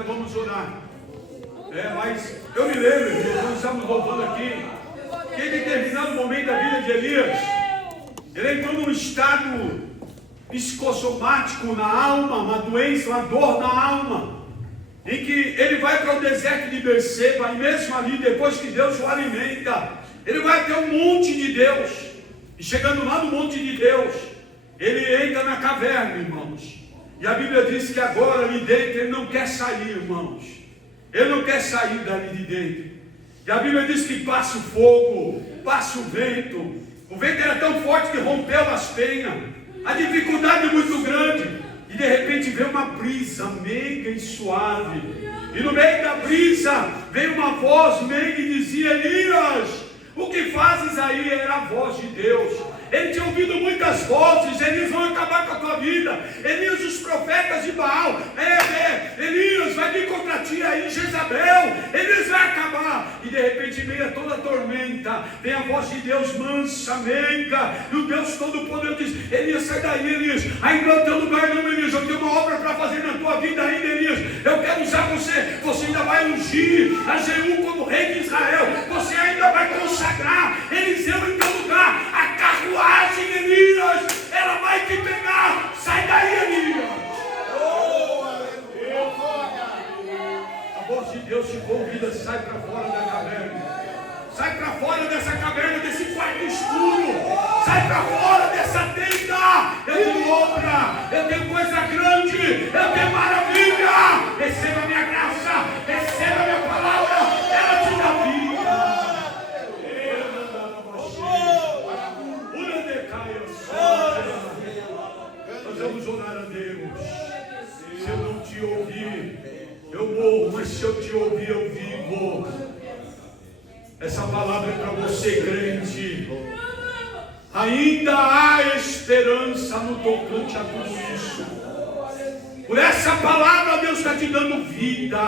então vamos orar. Mas eu me lembro, nós estamos voltando aqui, que em determinado momento da vida de Elias, ele entrou num estado psicossomático na alma, uma doença, uma dor na alma, em que ele vai para o deserto de Berseba, e mesmo ali, depois que Deus o alimenta, ele vai até o monte de Deus, e chegando lá no monte de Deus, ele entra na caverna, irmãos, e a Bíblia diz que agora ali dentro ele não quer sair, irmãos, ele não quer sair dali de dentro, e a Bíblia diz que passa o fogo, passa o vento era tão forte que rompeu as penhas, a dificuldade é muito grande, e de repente veio uma brisa meiga e suave, e no meio da brisa veio uma voz meiga e dizia: Elias, o que fazes aí? Era a voz de Deus. Ele tinha ouvido muitas vozes: Elias, vão acabar com a tua vida, Elias, os profetas de Baal, Elias, vai vir contra ti aí Jezabel, Elias vai acabar. E de repente, em meio a toda a tormenta, vem a voz de Deus mansa, meiga, e o Deus Todo-Poderoso diz: Elias, sai daí, Elias, ainda não é o teu lugar não, Elias, eu tenho uma obra para fazer na tua vida ainda, Elias, eu quero usar você, você ainda vai ungir a Jeú como rei de Israel, você ainda vai consagrar Eliseu em teu lugar, a carruagem, Elias, ela vai te pegar, sai daí, Elias. A voz de Deus te convida: sai para fora da caverna, sai para fora dessa caverna, desse quarto escuro, sai para fora dessa tenda. Eu tenho obra, eu tenho coisa grande, eu tenho maravilha. Receba a minha graça, receba a minha palavra, ela te dá vida. Nós vamos orar a Deus. Se eu não te ouvir, eu morro, mas se eu te ouvir, eu vivo. Essa palavra é para você, crente. Ainda há esperança no tocante a tudo isso. Por essa palavra, Deus está te dando vida.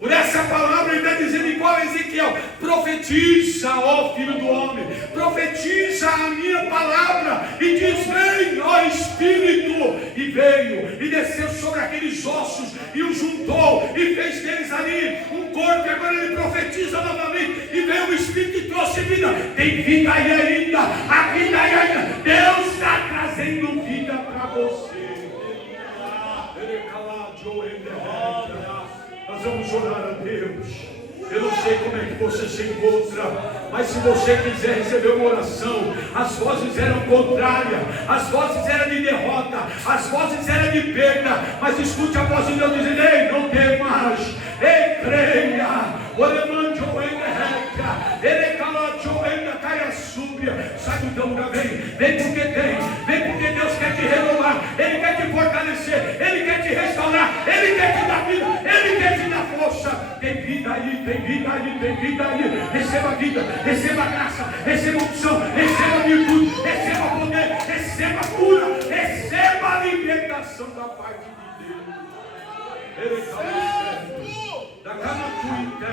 Por essa palavra ele está dizendo igual Ezequiel: profetiza, ó filho do homem, profetiza a minha palavra, e diz: vem, ó Espírito, e veio, e desceu sobre aqueles ossos, e os juntou, e fez deles ali um corpo, e agora ele profetiza novamente, e veio o Espírito e trouxe vida, tem vida aí ainda, a vida aí ainda, Deus está trazendo vida para você. Nós vamos orar a Deus. Eu não sei como é que você se encontra, mas se você quiser receber uma oração, as vozes eram contrárias, as vozes eram de derrota, as vozes eram de perda, mas escute a voz de Deus dizendo: ei, não temas, ei, creia, sai do teu lugar, vem porque Deus quer te renovar, Ele quer te fortalecer, Ele quer te restaurar, Ele quer te dar vida, Ele quer te dar força. Tem vida aí, tem vida aí, tem vida aí. Receba vida, receba graça, receba unção, receba virtude, receba poder, receba cura, receba a libertação da parte de Deus. Ele está certo. Da cama tu ele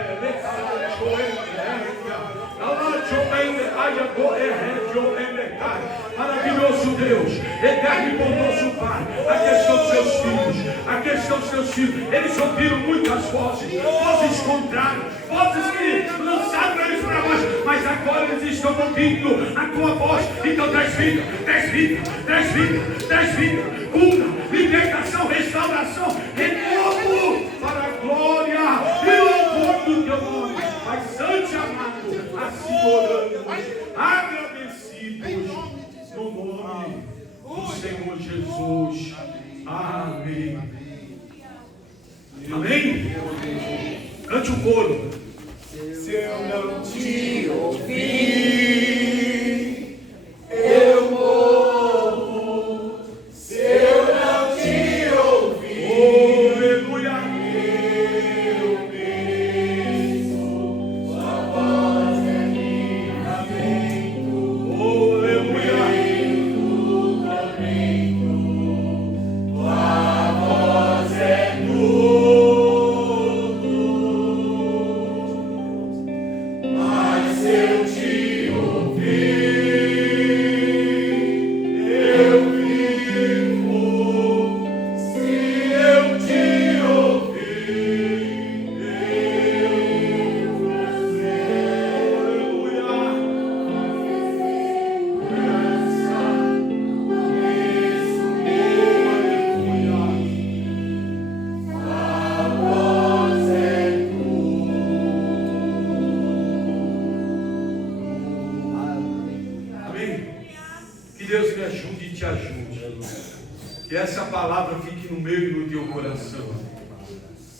maravilhoso Deus, eterno e bondoso Pai, aqui estão seus filhos, aqui estão seus filhos. Eles ouviram muitas vozes contrárias, vozes que lançaram eles para baixo, mas agora eles estão ouvindo a tua voz. Então traz vida, traz vida, traz vida, traz vida, cura, libertação, restauração, renovo para a glória e louvor do teu nome. Pai santo e amado, assim oramos, agradecidos no nome do Senhor Jesus. Amém. Amém? Cante o coro. Se eu não te ouvir, eu morro. Se eu não te ouvir, aleluia, eu penso, sua voz é minha lamento, aleluia, lamento, tua voz é tudo. que essa palavra fique no meu e no teu coração.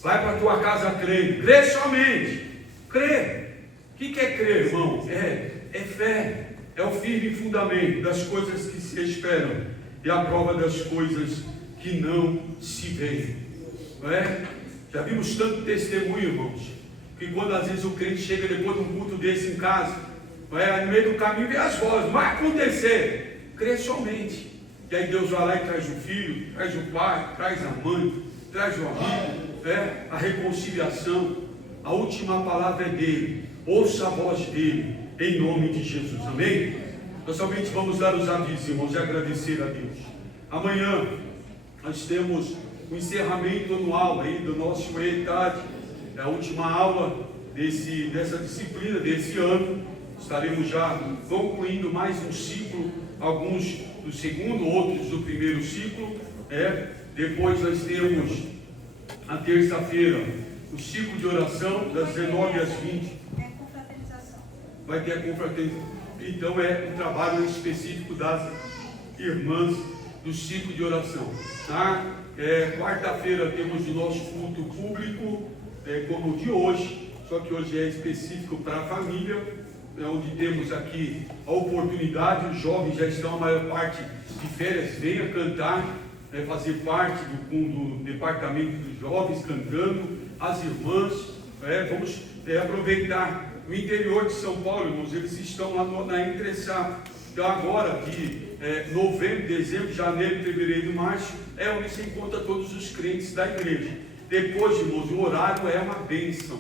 Vai para a tua casa crendo. Crê somente. Crê. O que é crer, irmão? É fé. É o firme fundamento das coisas que se esperam e a prova das coisas que não se veem. Não é? Já vimos tanto testemunho, irmãos, que quando às vezes o crente chega depois de um culto desse em casa, não é? No meio do caminho vem as vozes, vai acontecer. Crê somente. E aí Deus vai lá e traz o filho, traz o pai, traz a mãe, traz o amigo, a reconciliação. A última palavra é dele. Ouça a voz dele, em nome de Jesus. Amém? Nós somente vamos dar os avisos, irmãos, e agradecer a Deus. Amanhã nós temos o encerramento anual aí do nosso ETAD, a última aula dessa disciplina desse ano. Estaremos já concluindo mais um ciclo, alguns do segundo, outros do primeiro ciclo. Depois nós temos a terça-feira o ciclo de oração das 19 às 20. Confraternização. Vai ter a confraternização. Então é um trabalho específico das irmãs do ciclo de oração. Tá? Quarta-feira temos o nosso culto público, como o de hoje, só que hoje é específico para a família, onde temos aqui a oportunidade, os jovens já estão a maior parte de férias, venha cantar, fazer parte do departamento dos jovens, cantando, as irmãs, vamos aproveitar. No interior de São Paulo, irmãos, eles estão lá na Entre-Safra. Então agora, de novembro, dezembro, janeiro, fevereiro e março, é onde se encontra todos os crentes da igreja. Depois, irmãos, o horário é uma bênção.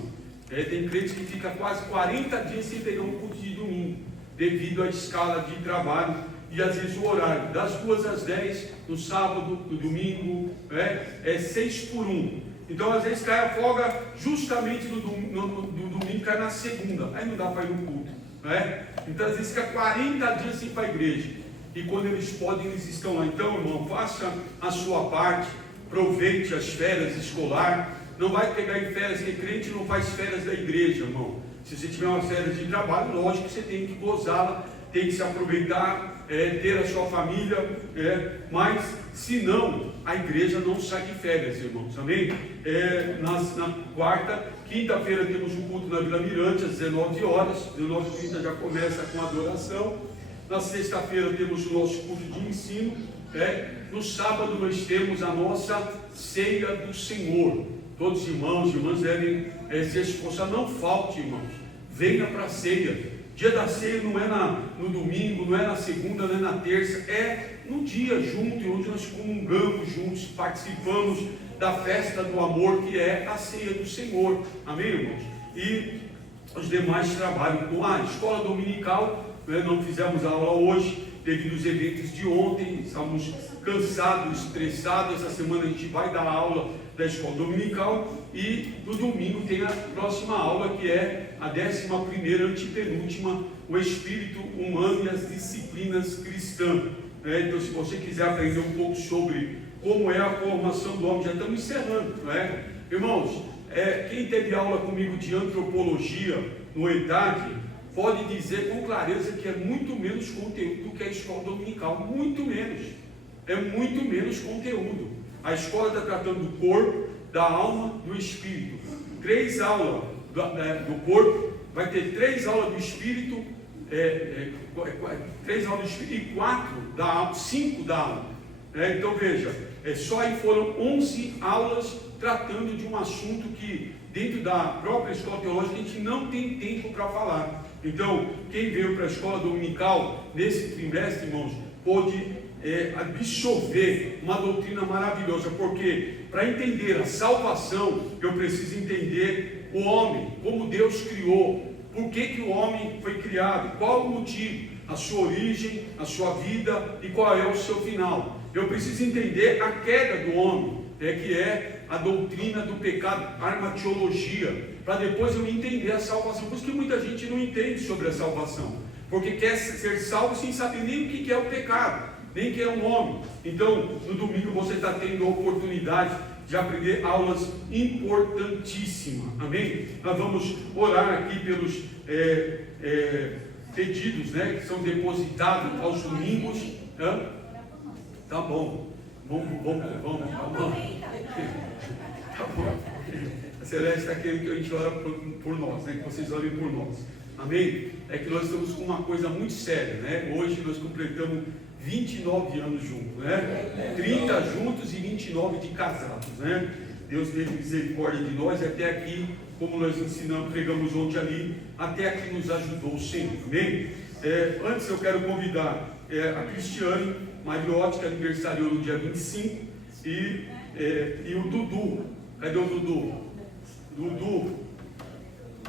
Tem crentes que ficam quase 40 dias sem pegar um culto de domingo, devido à escala de trabalho e às vezes o horário, das 2 às 10, no sábado, no domingo, é 6 por 1. Então às vezes cai a folga justamente no domingo, cai na segunda, aí não dá para ir no culto. Então às vezes fica 40 dias sem ir para a igreja, e quando eles podem, eles estão lá. Então, irmão, faça a sua parte, aproveite as férias escolar. Não vai pegar em férias, porque crente não faz férias da igreja, irmão. Se você tiver umas férias de trabalho, lógico que você tem que gozá-la, tem que se aproveitar, ter a sua família, mas se não, a igreja não sai de férias, irmãos, amém? Na quarta, quinta-feira temos um culto na Vila Mirante, às 19 horas, 19h30 já começa com a adoração. Na sexta-feira temos o nosso culto de ensino, no sábado nós temos a nossa ceia do Senhor. Todos os irmãos e irmãs devem se esforçar, não falte, irmãos, venha para a ceia. Dia da ceia não é no domingo, não é na segunda, não é na terça, é no dia junto, onde nós comungamos juntos, participamos da festa do amor, que é a ceia do Senhor, amém, irmãos? E os demais trabalham com a escola dominical. Não fizemos aula hoje, devido aos eventos de ontem, estamos cansados, estressados. Essa semana a gente vai dar aula da escola dominical, e no domingo tem a próxima aula, que é a 11ª, antepenúltima, o espírito humano e as disciplinas cristãs. Então, se você quiser aprender um pouco sobre como é a formação do homem, já estamos encerrando, irmãos. Quem teve aula comigo de antropologia no ETAD, pode dizer com clareza que é muito menos conteúdo do que a escola dominical, muito menos, é muito menos conteúdo. A escola está tratando do corpo, da alma, do espírito. 3 aulas do corpo, vai ter 3 aulas do espírito, 3 aulas do espírito e 4 da alma, 5 da alma. Então veja, só aí foram 11 aulas tratando de um assunto que dentro da própria escola teológica a gente não tem tempo para falar. Então, quem veio para a escola dominical nesse trimestre, irmãos, pôde absorver uma doutrina maravilhosa, porque para entender a salvação, eu preciso entender o homem, como Deus criou, por que o homem foi criado, qual o motivo, a sua origem, a sua vida e qual é o seu final. Eu preciso entender a queda do homem, que é a doutrina do pecado, a armatiologia, para depois eu entender a salvação. Por isso que muita gente não entende sobre a salvação, porque quer ser salvo sem saber nem o que é o pecado, nem o que é um homem. Então, no domingo você está tendo a oportunidade de aprender aulas importantíssimas, amém? Nós vamos orar aqui pelos pedidos, que são depositados aos domingos. Tá bom. Vamos. Tá bom. A Celeste está querendo que a gente ore por nós, né? Que vocês orem por nós. Amém? É que nós estamos com uma coisa muito séria, né? Hoje nós completamos 29 anos juntos, né? 30 juntos e 29 de casados, né? Deus teve misericórdia de nós e até aqui, como nós ensinamos, pregamos ontem ali, até aqui nos ajudou sempre, amém? Antes eu quero convidar a Cristiane Mariotti, que aniversariou no dia 25, e o Dudu. Cadê o Dudu? Dudu,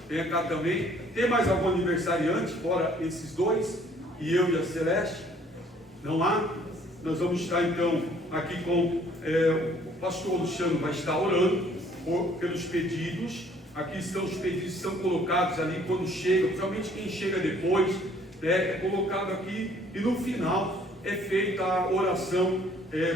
vem cá também. Tem mais algum aniversariante, fora esses dois, e eu e a Celeste? Não há? Nós vamos estar então aqui com o pastor Luciano, vai estar orando pelos pedidos. Aqui estão os pedidos que são colocados ali quando chega, principalmente quem chega depois, é colocado aqui, e no final é feita a oração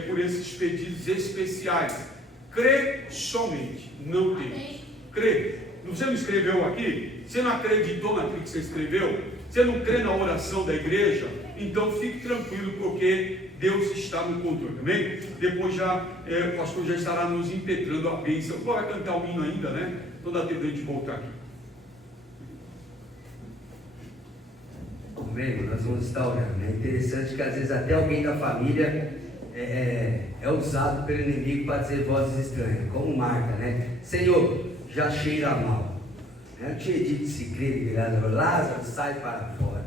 por esses pedidos especiais. Crê somente, não tem. Crê. Você não escreveu aqui? Você não acreditou naquilo que você escreveu? Você não crê na oração da igreja? Então fique tranquilo, porque Deus está no controle, amém? Depois o pastor já estará nos impetrando a bênção. Vai cantar o hino ainda, né? Então dá tempo de a gente voltar aqui. Amém? Nós vamos estar orando. É interessante que às vezes até alguém da família é usado pelo inimigo para dizer vozes estranhas, como marca, né? Senhor, já cheira mal. Eu tinha dito se crer virado, Lázaro, sai para fora.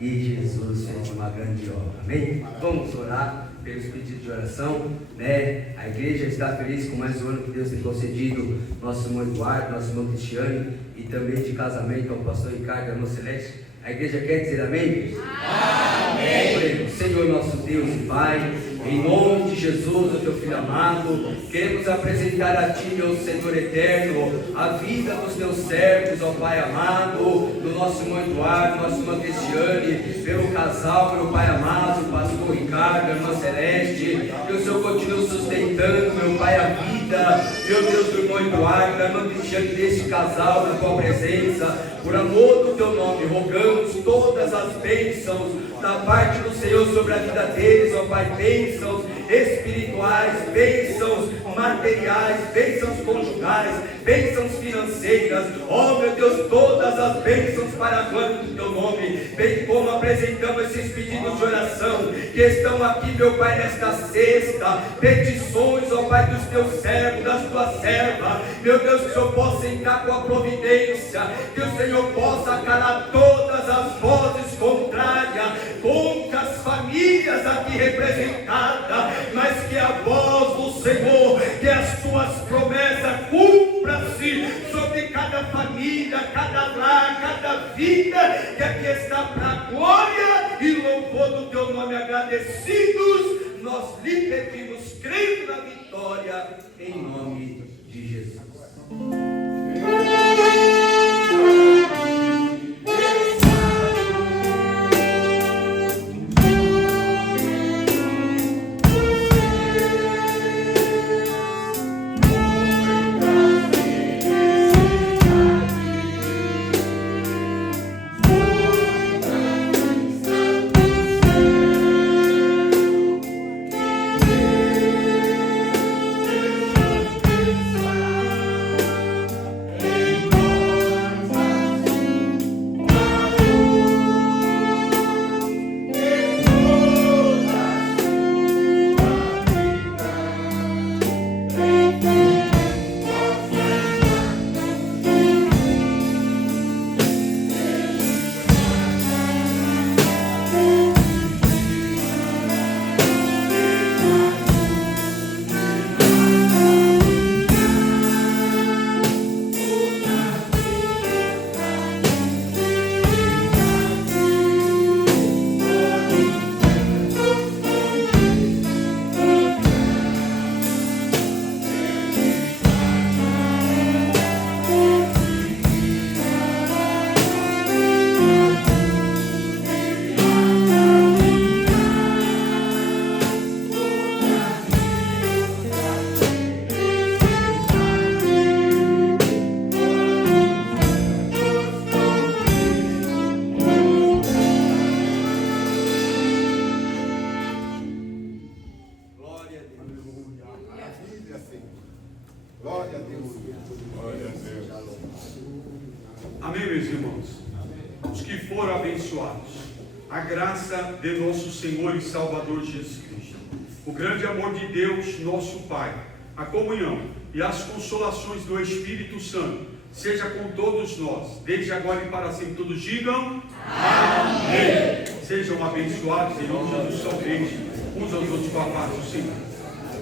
E Jesus fez uma grande obra. Amém? Vamos orar pelos pedidos de oração, né? A igreja está feliz com mais um ano que Deus tem concedido nosso irmão Eduardo, nosso irmão Cristiane, e também de casamento ao pastor Ricardo e a irmã Celeste. A igreja quer dizer amém? Amém. Senhor nosso Deus e Pai, em nome de Jesus, o teu filho amado, queremos apresentar a ti, meu Senhor eterno, a vida dos teus servos, ó Pai amado, do nosso irmão Eduardo, nosso irmão Cristiane, pelo casal, meu Pai amado, o pastor Ricardo, a irmã Celeste, que o Senhor continue sustentando, meu Pai, a vida, meu Deus, do irmão Eduardo, da irmã Cristiane, deste casal, na tua presença, por amor do teu nome, rogamos todas as bênçãos da parte do Senhor sobre a vida deles, ó Pai, bênçãos espirituais, bênçãos materiais, bênçãos conjugais, bênçãos financeiras, ó meu Deus, todas as bênçãos para a glória do teu nome, bem como apresentamos esses pedidos de oração que estão aqui, meu Pai, nesta sexta, petições, ó Pai, dos teus servos, das tuas servas, meu Deus, que o Senhor possa entrar com a providência, que o Senhor possa calar todas as vozes contrárias contra as famílias aqui representadas, mas que a voz do Senhor, que as tuas promessas cumpram-se sobre cada família, cada lar, cada vida que aqui está para a glória e louvor do teu nome. Agradecidos, nós lhe pedimos, crendo na vitória, em nome de Jesus. os que foram abençoados. A graça de nosso Senhor e Salvador Jesus Cristo, o grande amor de Deus, nosso Pai, a comunhão e as consolações do Espírito Santo, seja com todos nós, desde agora e para sempre. Todos digam amém. Sejam abençoados em nome de Jesus. Salve uns aos outros com a paz do Senhor.